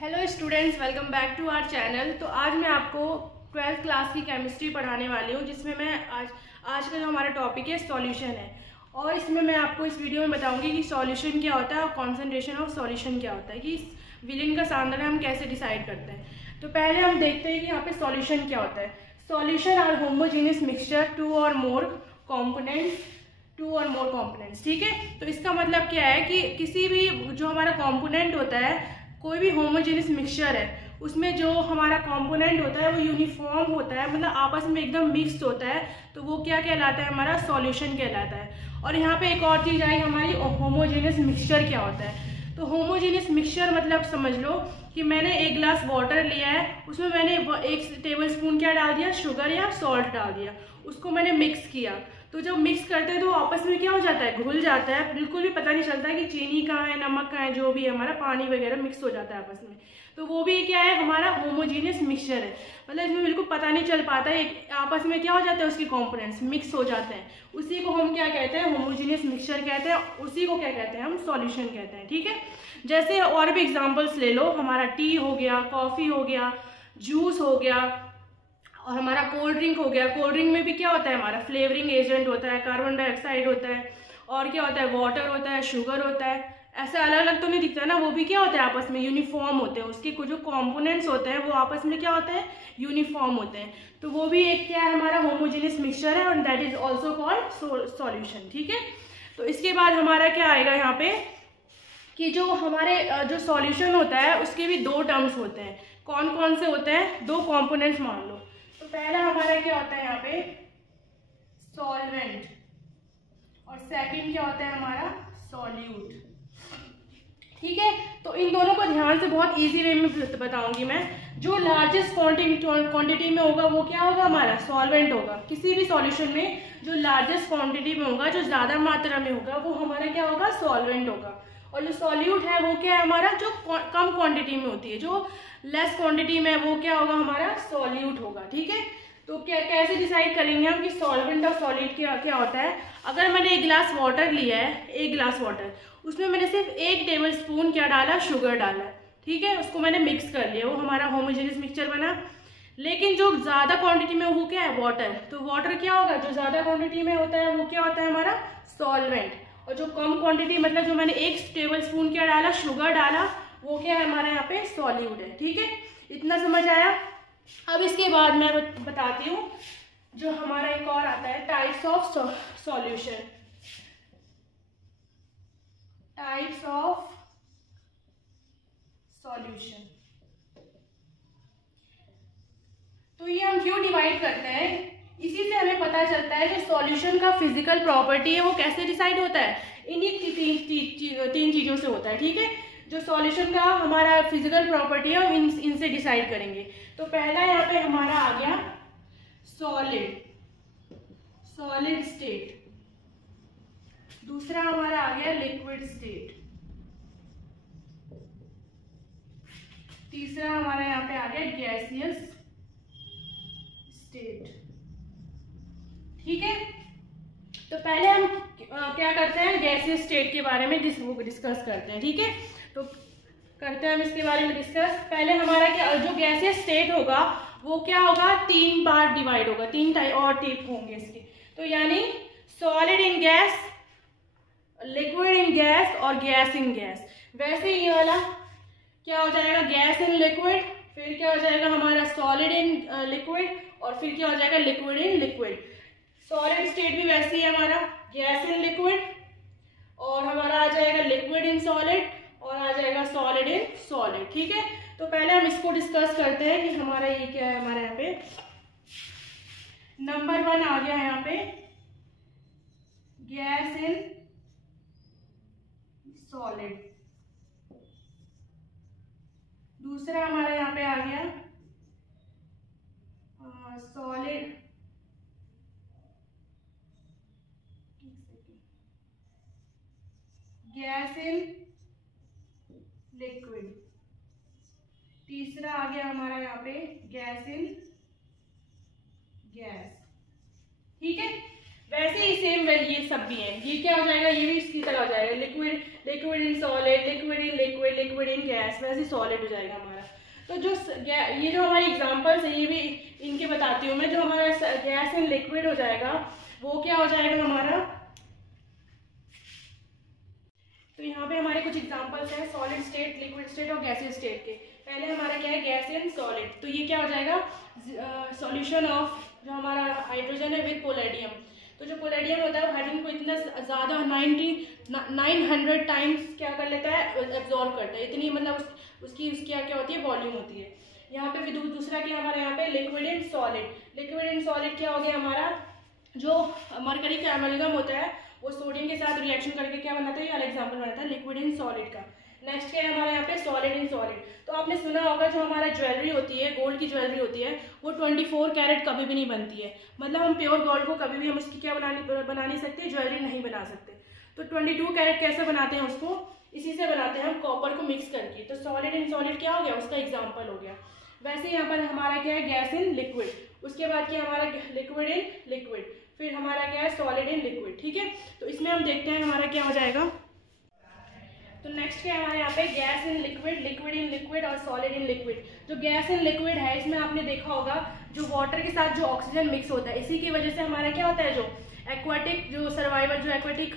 Hello students, welcome back to our channel. तो आज मैं आपको 12th क्लास की केमिस्ट्री पढ़ाने वाली हूँ, जिसमें मैं आज का जो हमारा टॉपिक है सॉल्यूशन है। और इसमें मैं आपको इस वीडियो में बताऊंगी कि सॉल्यूशन क्या होता है और कॉन्सेंट्रेशन ऑफ सॉल्यूशन क्या होता है, कि विलेन का सांद्रता हम कैसे डिसाइड करते हैं। तो पहले हम देखते हैं कि यहाँ पे सॉल्यूशन क्या होता है। Solution are homogeneous mixture two or more components. ठीक है, तो इसका मतलब क्या है कि किसी भी जो हमारा कॉम्पोनेंट होता है, कोई भी होमोजेनियस मिक्सचर है, उसमें जो हमारा कंपोनेंट होता है वो यूनिफॉर्म होता है, मतलब आपस में एकदम मिक्स होता है, तो वो क्या कहलाता है, हमारा सॉल्यूशन कहलाता है। और यहाँ पे एक और चीज़ आई हमारी, होमोजेनियस मिक्सचर क्या होता है। तो होमोजेनियस मिक्सचर मतलब समझ लो कि मैंने एक ग्लास वाटर लिया है, उसमें मैंने 1 टेबल स्पून क्या डाल दिया, शुगर या सॉल्ट डाल दिया, उसको मैंने मिक्स किया। तो जब मिक्स करते हैं तो आपस में क्या हो जाता है, घुल जाता है, बिल्कुल भी पता नहीं चलता कि चीनी कहाँ है, नमक कहाँ है, जो भी है हमारा पानी वगैरह मिक्स हो जाता है आपस में। तो वो भी क्या है, हमारा होमोजीनियस मिक्सचर है, मतलब इसमें बिल्कुल पता नहीं चल पाता है, आपस में क्या हो जाता है, उसके कंपोनेंट्स मिक्स हो जाते हैं। उसी को हम क्या कहते हैं, होमोजीनियस मिक्सचर कहते हैं, उसी को क्या कहते हैं, हम सॉल्यूशन कहते हैं। ठीक है, जैसे और भी एग्जाम्पल्स ले लो, हमारा टी हो गया, कॉफ़ी हो गया, जूस हो गया, और हमारा कोल्ड ड्रिंक हो गया। कोल्ड ड्रिंक में भी क्या होता है, हमारा फ्लेवरिंग एजेंट होता है, कार्बन डाइऑक्साइड होता है, और क्या होता है, वाटर होता है, शुगर होता है। ऐसे अलग अलग तो नहीं दिखता ना, वो भी क्या होता है, आपस में यूनिफॉर्म होते हैं, उसके कुछ जो कॉम्पोनेंट्स होते हैं वो आपस में क्या होता है, यूनिफॉर्म होते हैं। तो वो भी एक क्या है, हमारा होमोजेनियस मिक्सचर है, और that is also called solution. ठीक है, तो इसके बाद हमारा क्या आएगा यहाँ पे, कि जो हमारे जो सॉल्यूशन होता है उसके भी 2 टर्म्स होते हैं। कौन कौन से होते हैं, 2 कंपोनेंट्स मान लो। तो पहला हमारा क्या होता है यहाँ पे, सॉल्वेंट, और सेकंड क्या होता है हमारा, सॉल्यूट। ठीक है, तो इन दोनों को ध्यान से बहुत इजी वे में बताऊंगी मैं। जो लार्जेस्ट क्वांटिटी में होगा वो क्या होगा, हमारा सॉल्वेंट होगा। किसी भी सॉल्यूशन में जो लार्जेस्ट क्वांटिटी में होगा, जो ज्यादा मात्रा में होगा, वो हमारा क्या होगा, सॉल्वेंट होगा। और जो सॉल्यूट है वो क्या है हमारा, जो कम क्वांटिटी में होती है, जो लेस क्वांटिटी में, वो क्या होगा, हमारा सॉल्यूट होगा। ठीक है, तो क्या कैसे डिसाइड करेंगे हम कि सॉल्वेंट और सॉल्यूट क्या क्या होता है। अगर मैंने 1 गिलास वाटर लिया है, 1 गिलास वाटर, उसमें मैंने सिर्फ 1 टेबल स्पून क्या डाला, शुगर डाला। ठीक है, उसको मैंने मिक्स कर लिया, वो हमारा होमोजेनियस मिक्सचर बना। लेकिन जो ज्यादा क्वांटिटी में वो क्या है, वाटर। तो वाटर क्या होगा, जो ज्यादा क्वांटिटी में होता है वो क्या होता है, हमारा सॉल्वेंट। और जो कम क्वांटिटी, मतलब जो मैंने 1 टेबल स्पून क्या डाला, शुगर डाला, वो क्या है हमारा यहाँ पे, सॉल्यूट है। ठीक है, इतना समझ आया। अब इसके बाद मैं बताती हूँ जो हमारा एक और आता है, types of solution. Types of solution, तो ये हम क्यों डिवाइड करते हैं, इसी से हमें पता चलता है कि सॉल्यूशन का फिजिकल प्रॉपर्टी है वो कैसे डिसाइड होता है, इन्हीं 3 चीजों से होता है। ठीक है, जो सॉल्यूशन का हमारा फिजिकल प्रॉपर्टी है हम इनसे डिसाइड करेंगे। तो पहला यहाँ पे हमारा आ गया सॉलिड स्टेट, दूसरा हमारा आ गया लिक्विड स्टेट, तीसरा हमारा यहाँ पे आ गया गैसियस स्टेट। ठीक है, तो पहले हम क्या करते हैं, गैसियस स्टेट के बारे में डिस्कस करते हैं। ठीक है, तो करते हैं हम इसके बारे में डिस्कस। पहले हमारा क्या, जो गैसियस स्टेट होगा वो क्या होगा, 3 बार डिवाइड होगा, 3 टाइप और टाइप होंगे इसके। तो यानी solid in gas, liquid in gas, और गैस इन गैस। वैसे ये वाला क्या हो जाएगा, गैस इन लिक्विड, फिर क्या हो जाएगा हमारा सॉलिड इन लिक्विड, और फिर क्या हो जाएगा, liquid in liquid. Solid state भी वैसे ही हमारा गैस इन लिक्विड, और हमारा आ जाएगा लिक्विड इन सॉलिड, और आ जाएगा सॉलिड इन सॉलिड। ठीक है, तो पहले हम इसको डिस्कस करते हैं कि हमारा ये क्या है। हमारे यहाँ पे नंबर 1 आ गया यहाँ पे, गैस इन सॉलिड। दूसरा हमारा यहाँ पे आ गया सॉलिड, गैस इन लिक्विड। तीसरा आ गया हमारा यहाँ पे गैस इन गैस। ठीक है, वैसे ही सेम ये सब भी है, ये क्या हो जाएगा, ये भी इसकी तरह हो जाएगा, liquid liquid in solid, liquid in liquid, liquid in gas, वैसे सॉलिड हो जाएगा हमारा। तो जो ये जो हमारी एग्जांपल्स है ये भी इनके बताती हूँ मैं। जो हमारा गैस इन लिक्विड हो जाएगा वो क्या हो जाएगा हमारा, तो यहाँ पे हमारे कुछ एग्जांपल्स हैं सॉलिड स्टेट, लिक्विड स्टेट और गैसियस स्टेट के। पहले हमारा क्या है, गैस इन सॉलिड, तो ये क्या हो जाएगा, सॉल्यूशन ऑफ जो हमारा हाइड्रोजन है विद पोलेडियम। तो जो पोलेडियम होता है वो हाइड्रोजन को इतना ज़्यादा 900 टाइम्स क्या कर लेता है, एब्जॉर्ब करता है, इतनी मतलब उसकी क्या होती है, वॉल्यूम होती है। यहाँ पे दूसरा क्या हमारा यहाँ पे liquid in solid, liquid in solid क्या हो गया हमारा, जो मरकरी का एमलगम होता है वो सोडियम के साथ रिएक्शन करके क्या बनाता है, ये अलग एग्जाम्पल बनाता है लिक्विड इन सॉलिड का। नेक्स्ट क्या है हमारा यहाँ पे सॉलिड इन सॉलिड। तो आपने सुना होगा जो हमारा ज्वेलरी होती है, गोल्ड की ज्वेलरी होती है, वो 24 कैरेट कभी भी नहीं बनती है, मतलब हम प्योर गोल्ड को कभी भी हम उसकी क्या बना नहीं सकते, ज्वेलरी नहीं बना सकते। तो 22 कैरेट कैसे बनाते हैं उसको, इसी से बनाते हैं हम कॉपर को मिक्स करके। तो सॉलिड इन सॉलिड क्या हो गया, उसका एग्जाम्पल हो गया। वैसे यहाँ पर हमारा क्या है, गैस इन लिक्विड, उसके बाद क्या हमारा लिक्विड इन लिक्विड, फिर हमारा क्या है सॉलिड इन लिक्विड, ठीक है। तो इसमें हम देखते हैं हमारा क्या हो जाएगा। तो नेक्स्ट क्या है हमारे यहाँ पे gas in liquid, liquid in liquid और सॉलिड इन लिक्विड। जो गैस इन लिक्विड है इसमें आपने देखा होगा जो वाटर के साथ जो ऑक्सीजन मिक्स होता है, इसी की वजह से हमारा क्या होता है, जो एक्वाटिक जो सर्वाइवल जो एक्वाटिक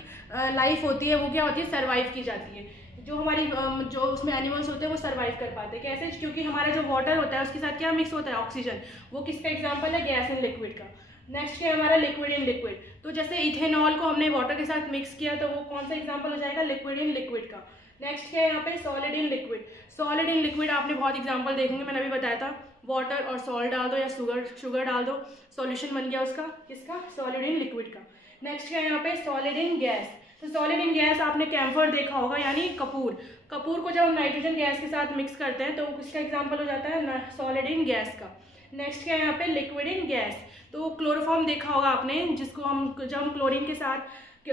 लाइफ होती है वो क्या होती है, सर्वाइव की जाती है। जो हमारी जो उसमें एनिमल्स होते हैं वो सर्वाइव कर पाते हैं, कैसे, क्योंकि हमारा जो वाटर होता है उसके साथ क्या मिक्स होता है, ऑक्सीजन। वो किसका एग्जाम्पल है, गैस इन लिक्विड का। नेक्स्ट क्या है हमारा लिक्विड इन लिक्विड। तो जैसे इथेनॉल को हमने वाटर के साथ मिक्स किया तो वो कौन सा एग्जाम्पल हो जाएगा, लिक्विड इन लिक्विड का। नेक्स्ट क्या है यहाँ पे solid in liquid. Solid in liquid आपने बहुत एग्जाम्पल देखेंगे, मैंने अभी बताया था, वाटर और सॉल्ट डाल दो या शुगर डाल दो, सॉल्यूशन बन गया उसका, किसका, सॉलिड इन लिक्विड का। नेक्स्ट क्या है यहाँ पे सॉलिड इन गैस। तो सॉलिड इन गैस आपने कैम्फर देखा होगा, यानी कपूर। कपूर को जब हम नाइट्रोजन गैस के साथ मिक्स करते हैं तो किसका एग्जाम्पल हो जाता है, सॉलिड इन गैस का। नेक्स्ट क्या है यहाँ पे लिक्विड इन गैस। तो क्लोरोफॉर्म देखा होगा आपने, जिसको हम जब हम क्लोरीन के साथ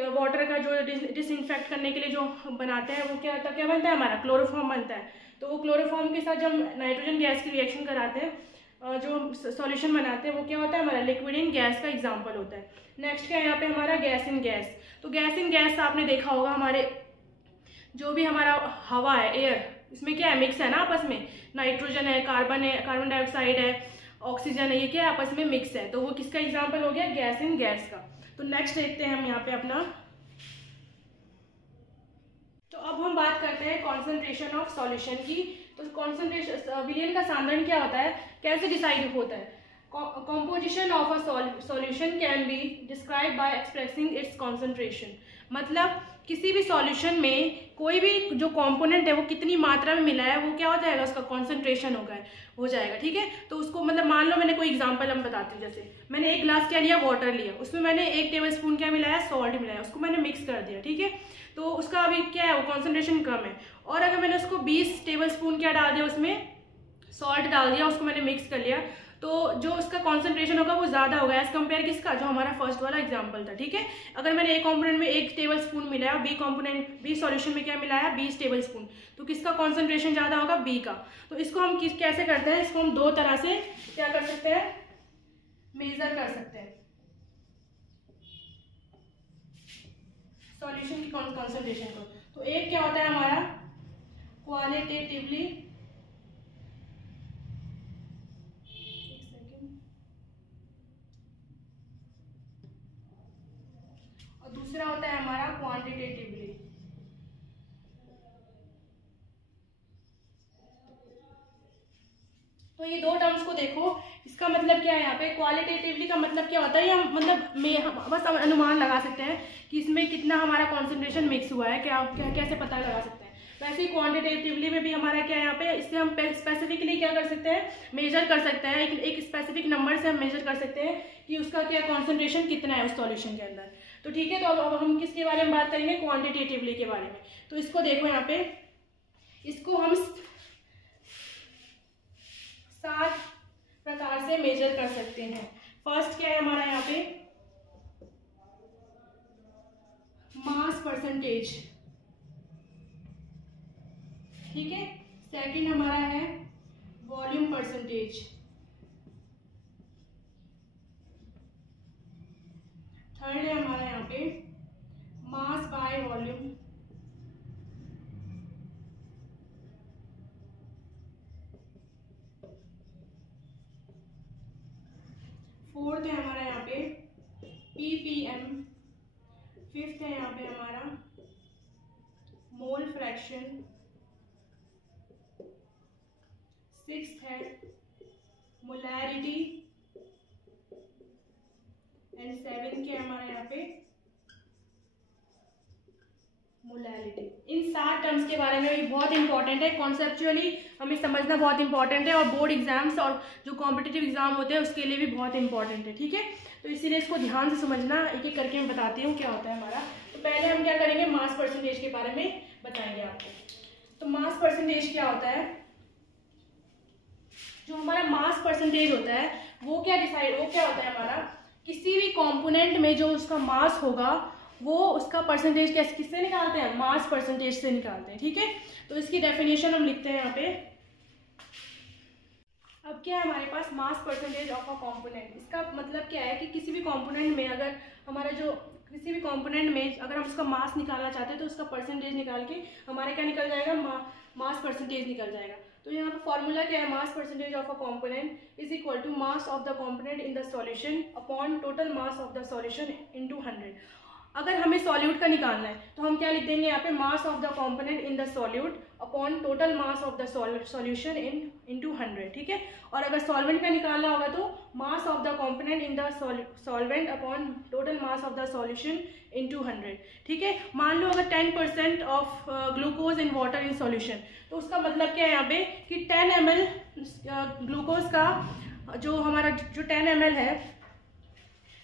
वाटर का जो डिसइंफेक्ट करने के लिए जो बनाते हैं वो क्या बनता है हमारा, क्लोरोफॉर्म बनता है। तो वो क्लोरोफॉर्म के साथ जब नाइट्रोजन गैस की रिएक्शन कराते हैं, जो सॉल्यूशन बनाते हैं वो क्या होता है हमारा लिक्विड इन गैस का एग्जाम्पल होता है। नेक्स्ट क्या है यहाँ पे हमारा गैस इन गैस। तो गैस इन गैस आपने देखा होगा हमारे जो भी हमारा हवा है, एयर, इसमें क्या है, मिक्स है ना आपस में, नाइट्रोजन है, कार्बन डाइऑक्साइड है, ऑक्सीजन है, ये क्या है आपस में मिक्स है। तो वो किसका एग्जाम्पल हो गया, गैस इन गैस का। तो नेक्स्ट देखते हैं हम यहाँ पे अपना। तो अब हम बात करते हैं कॉन्सेंट्रेशन ऑफ सॉल्यूशन की। तो कॉन्सेंट्रेशन, विलयन का सांद्रण क्या होता है, कैसे डिसाइड होता है। composition of a solution can be described by expressing its concentration। मतलब किसी भी सॉल्यूशन में कोई भी जो कंपोनेंट है वो कितनी मात्रा में मिला है वो क्या हो जाएगा, उसका कॉन्सेंट्रेशन हो जाएगा, ठीक है। तो उसको मतलब मान लो मैंने कोई एग्जांपल हम बताती हूँ, जैसे मैंने एक ग्लास क्या लिया, वाटर लिया, उसमें मैंने 1 टेबल स्पून क्या मिलाया, सॉल्ट मिलाया, उसको मैंने मिक्स कर दिया, ठीक है। तो उसका अभी क्या है, वो कॉन्सेंट्रेशन कम है। और अगर मैंने उसको 20 टेबल स्पून क्या डाल दिया, उसमें सॉल्ट डाल दिया, उसको मैंने मिक्स कर लिया, तो जो उसका कॉन्सेंट्रेशन होगा वो ज़्यादा होगा एज कम्पेयर किसका, जो हमारा फर्स्ट वाला एग्जाम्पल था, ठीक है। अगर मैंने एक कॉम्पोनेंट में 1 टेबल स्पून मिलाया, बी सॉल्यूशन में क्या मिलाया, 20 टेबल स्पून, तो किसका कॉन्सेंट्रेशन ज़्यादा होगा, बी का। तो इसको हम कैसे करते हैं, इसको हम 2 तरह से क्या कर सकते हैं, मेजर कर सकते हैं सॉल्यूशन की कॉन्सेंट्रेशन को। तो एक क्या होता है हमारा क्वालिटेटिवली, दूसरा होता है हमारा क्वांटिटेटिवली। तो ये 2 टर्म्स को देखो, इसका मतलब क्या है यहाँ पे, क्वालिटेटिवली का मतलब क्या होता है, ये हम मतलब बस अनुमान लगा सकते हैं कि इसमें कितना हमारा कॉन्सेंट्रेशन मिक्स हुआ है, कैसे पता लगा सकते हैं। वैसे ही क्वांटिटेटिवली में भी हमारा क्या है यहाँ पे, इससे हम स्पेसिफिकली क्या कर सकते हैं, मेजर कर सकते हैं, एक स्पेसिफिक नंबर से हम मेजर कर सकते हैं कि उसका क्या कॉन्सेंट्रेशन कितना है उस सॉल्यूशन के अंदर। तो ठीक है, तो अब हम किसके बारे में बात करेंगे, क्वांटिटेटिवली के बारे में। तो इसको देखो यहाँ पे, इसको हम 7 प्रकार से मेजर कर सकते हैं। फर्स्ट क्या है हमारा यहाँ पे, मास परसेंटेज, ठीक है। सेकंड हमारा है वॉल्यूम परसेंटेज। थर्ड है हमारा यहाँ पे मास बाय वॉल्यूम। फोर्थ है हमारा यहाँ पे ppm। फिफ्थ है यहाँ पे हमारा मोल फ्रैक्शन। सिक्स्थ है मोलैरिटी एंड सेवेंथ के हमारा यहाँ पे मोलैलिटी। इन 7 टर्म्स के बारे में भी बहुत इंपॉर्टेंट है, कॉन्सेप्चुअली हमें समझना बहुत इंपॉर्टेंट है और बोर्ड एग्जाम्स और जो कॉम्पिटिटिव एग्जाम होते हैं उसके लिए भी बहुत इंपॉर्टेंट है, ठीक है। तो इसीलिए इसको ध्यान से समझना, एक एक करके मैं बताती हूँ क्या होता है हमारा। तो पहले हम क्या करेंगे, मास परसेंटेज के बारे में बताएंगे आपको। तो मास परसेंटेज क्या होता है, जो हमारा मास परसेंटेज होता है वो क्या होता है हमारा, किसी भी कंपोनेंट में जो उसका मास होगा वो उसका परसेंटेज किससे निकालते हैं, मास परसेंटेज से निकालते हैं, ठीक है। तो इसकी डेफिनेशन हम लिखते हैं यहाँ पे। अब क्या है हमारे पास mass percentage of a component. इसका मतलब क्या है कि किसी भी कंपोनेंट में अगर हमारा जो किसी भी कंपोनेंट में अगर हम उसका मास निकालना चाहते हैं तो उसका परसेंटेज निकाल के हमारे क्या निकल जाएगा, मास परसेंटेज निकल जाएगा। तो यहाँ पर फॉर्मूला क्या है, mass percentage of a component is equal to mass of the component in the solution upon total mass of the solution into 100। अगर हमें सॉल्यूट का निकालना है तो हम क्या लिख देंगे यहाँ पे, मास of the component in the solute upon total mass of the solution into 100, ठीक है। और अगर सॉल्वेंट का निकालना होगा तो मास of the component in the solvent upon total mass of the solution into 100, ठीक है। मान लो अगर 10% of glucose in water in solution, तो उसका मतलब क्या है यहाँ पे कि 10 ml ग्लूकोज का जो हमारा जो 10 ml है,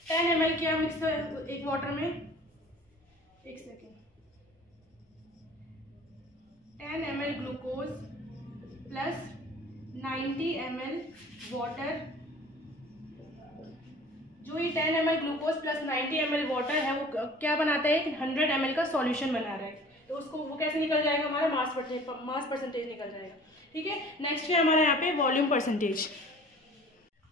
10 ml क्या मिक्स एक वाटर में, एक second, 10 ml glucose plus 90 ml water. जो ये 10 ml glucose plus 90 ml water है वो क्या बनाता है, 100 ml का सॉल्यूशन बना रहा है। तो उसको वो कैसे निकल जाएगा, हमारा मास परसेंटेज निकल जाएगा, ठीक है। नेक्स्ट है हमारा यहाँ पे वॉल्यूम परसेंटेज।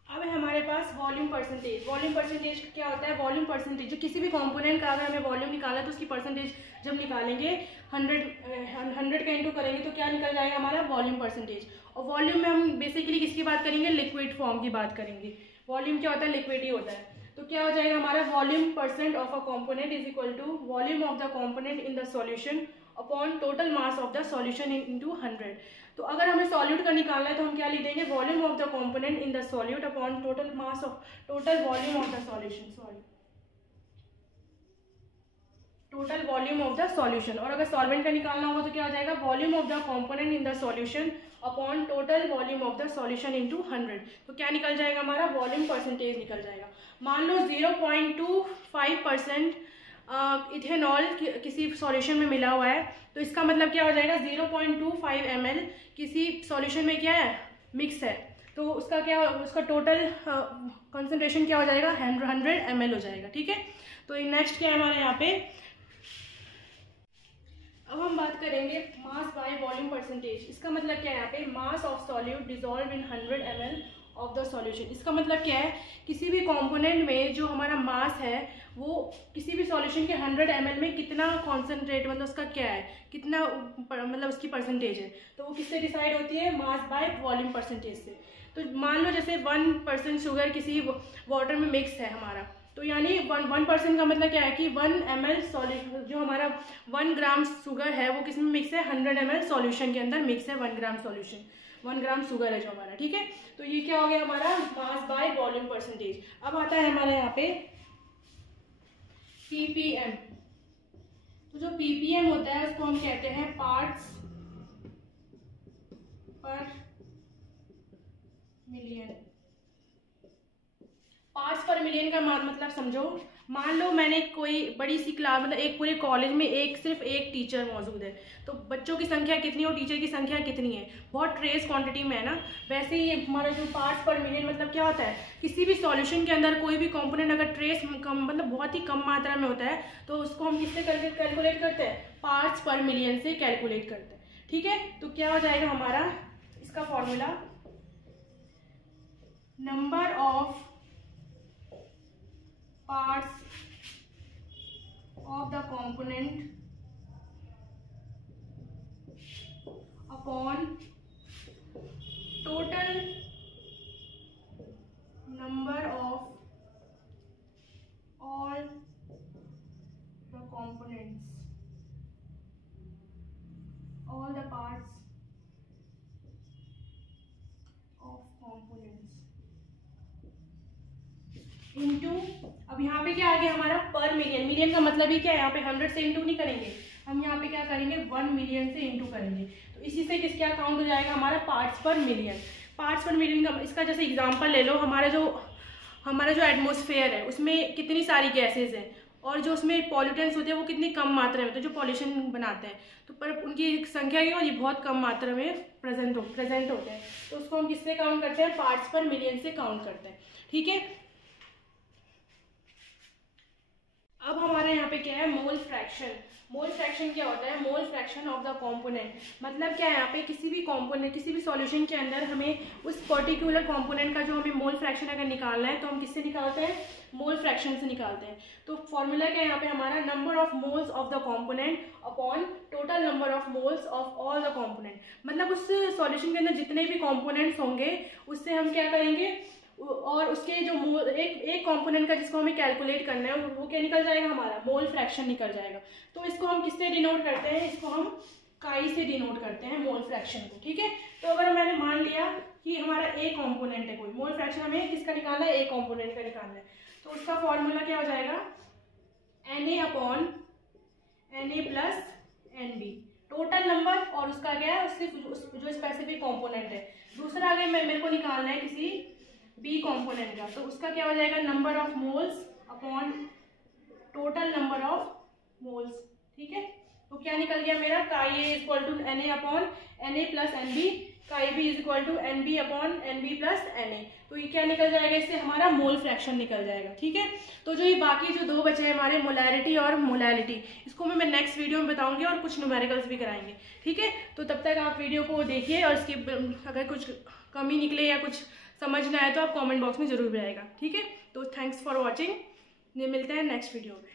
अब है हमारे पास वॉल्यूम परसेंटेज। वॉल्यूम परसेंटेज क्या होता है, वॉल्यूम परसेंटेज जो किसी भी कंपोनेंट का अगर हमें वॉल्यूम निकाला है तो उसकी परसेंटेज जब निकालेंगे 100 का इंटू करेंगे तो क्या निकल जाएगा हमारा वॉल्यूम परसेंटेज। और वॉल्यूम में हम बेसिकली किसकी बात करेंगे, लिक्विड फॉर्म की बात करेंगे। वॉल्यूम क्या होता है, लिक्विड ही होता है। तो क्या हो जाएगा हमारा, volume percent of a component is equal to volume of the component in the solution upon total mass of the solution into 100। तो अगर हमें सॉल्यूट का निकालना है तो हम क्या लिख देंगे, volume of the component in the solute upon total mass of total volume of the solution, total volume of the solution. और अगर सॉल्वेंट का निकालना होगा तो क्या हो जाएगा, volume of the component in the solution upon total volume of the solution into 100। तो क्या निकल जाएगा हमारा, वॉल्यूम परसेंटेज निकल जाएगा। मान लो 0.25% इथेनॉल किसी सॉल्यूशन में मिला हुआ है, तो इसका मतलब क्या हो जाएगा, 0.25 ml किसी सॉल्यूशन में क्या है, मिक्स है, तो उसका क्या, उसका टोटल कंसंट्रेशन क्या हो जाएगा, 100 ml हो जाएगा, ठीक है। तो नेक्स्ट क्या है हमारे यहाँ पे, अब हम बात करेंगे मास बाय वॉल्यूम परसेंटेज। इसका मतलब क्या है यहाँ पे, mass of solute dissolve in 100 ml of the solution. इसका मतलब क्या है, किसी भी कंपोनेंट में जो हमारा मास है वो किसी भी सॉल्यूशन के 100 ml में कितना कॉन्सेंट्रेट, मतलब उसका क्या है, कितना मतलब उसकी परसेंटेज है, तो वो किससे डिसाइड होती है, मास बाय वॉल्यूम परसेंटेज से। तो मान लो जैसे 1% शुगर किसी वाटर में मिक्स है हमारा, तो यानी 1% का मतलब क्या है कि 1 ml सॉल्यूशन, जो हमारा 1 ग्राम शुगर है वो किस में मिक्स है, 100 ml सॉल्यूशन के अंदर मिक्स है 1 ग्राम सॉल्यूशन, 1 ग्राम शुगर है जो हमारा, ठीक है। तो ये क्या हो गया हमारा मास बाय वॉल्यूम परसेंटेज। अब आता है हमारा यहाँ पे ppm। तो जो ppm होता है उसको हम कहते हैं पार्ट्स पर मिलियन। पार्ट्स पर मिलियन का मतलब समझो, मान लो मैंने कोई बड़ी सी क्लास, मतलब एक पूरे कॉलेज में सिर्फ एक टीचर मौजूद है, तो बच्चों की संख्या कितनी और टीचर की संख्या कितनी है, बहुत ट्रेस क्वांटिटी में है ना। वैसे ही हमारा जो पार्ट्स पर मिलियन मतलब क्या होता है, किसी भी सॉल्यूशन के अंदर कोई भी कंपोनेंट अगर ट्रेस कम, मतलब बहुत ही कम मात्रा में होता है, तो उसको हम किससे कैलकुलेट करते हैं, पार्ट्स पर मिलियन से कैलकुलेट करते हैं, ठीक है। तो क्या हो जाएगा हमारा इसका formula, number of parts of the component upon total number of all the components, all the parts of components into, अब यहाँ पे क्या आ गया हमारा पर मिलियन, मिलियन का मतलब ही क्या है, यहाँ पे 100 से इंटू नहीं करेंगे हम, यहाँ पे क्या करेंगे 1 मिलियन से इंटू करेंगे। तो इसी से किस क्या काउंट हो जाएगा हमारा पार्ट्स पर मिलियन। पार्ट्स पर मिलियन का इसका जैसे एग्जांपल ले लो, हमारा जो एटमॉस्फेयर है उसमें कितनी सारी गैसेज हैं और जो उसमें पॉल्यूटेंट्स होते हैं वो कितनी कम मात्रा में, तो जो पॉल्यूशन बनाते हैं तो पर उनकी संख्या क्या होती है, बहुत कम मात्रा में प्रेजेंट होते हैं। तो उसको हम किससे काउंट करते हैं, पार्ट्स पर मिलियन से काउंट करते हैं। ठीक है, अब हमारे यहाँ पे क्या है मोल फ्रैक्शन। मोल फ्रैक्शन क्या होता है, mole fraction of the component, मतलब क्या है यहाँ पे किसी भी कंपोनेंट, किसी भी सॉल्यूशन के अंदर हमें उस पर्टिकुलर कंपोनेंट का जो हमें मोल फ्रैक्शन अगर निकालना है तो हम किससे निकालते हैं, मोल फ्रैक्शन से निकालते हैं। तो फॉर्मूला क्या है यहाँ पे हमारा, number of moles of the component upon total number of moles of all the component, मतलब उस सॉल्यूशन के अंदर जितने भी कंपोनेंट्स होंगे उससे हम क्या करेंगे, और उसके जो मोल एक कंपोनेंट का जिसको हमें कैलकुलेट करना है वो क्या निकल जाएगा हमारा, मोल फ्रैक्शन निकल जाएगा। तो इसको हम किससे डिनोट करते हैं, इसको हम काई से डिनोट करते हैं मोल फ्रैक्शन को। ठीक है, तो अगर मैंने मान लिया कि हमारा ए कंपोनेंट है, कोई मोल फ्रैक्शन हमें किसका निकालना है, ए कंपोनेंट का निकालना है, तो उसका फॉर्मूला क्या हो जाएगा, Na upon Na plus Nb, total number और उसका क्या है, उसके जो स्पेसिफिक कंपोनेंट है। दूसरा अगर मेरे को निकालना है किसी बी कंपोनेंट का, तो उसका क्या हो जाएगा, number of moles upon total number of moles. ठीक है, तो क्या निकल गया मेरा, chi A equal to Na upon Na plus Nb, chi B is equal to Nb upon Nb plus Na। तो ये क्या निकल जाएगा, इससे हमारा मोल फ्रैक्शन निकल जाएगा। ठीक है, तो जो ये बाकी जो दो बचे हैं हमारे मोलैरिटी और मोलैलिटी, इसको मैं नेक्स्ट वीडियो में बताऊंगी और कुछ न्यूमेरिकल्स भी कराएंगे। ठीक है, तो तब तक आप वीडियो को देखिए और इसकी अगर कुछ कमी निकले या कुछ समझ ना आए तो आप कमेंट बॉक्स में जरूर बताइएगा। ठीक है, तो थैंक्स फॉर वॉचिंग, मिलते हैं नेक्स्ट वीडियो में।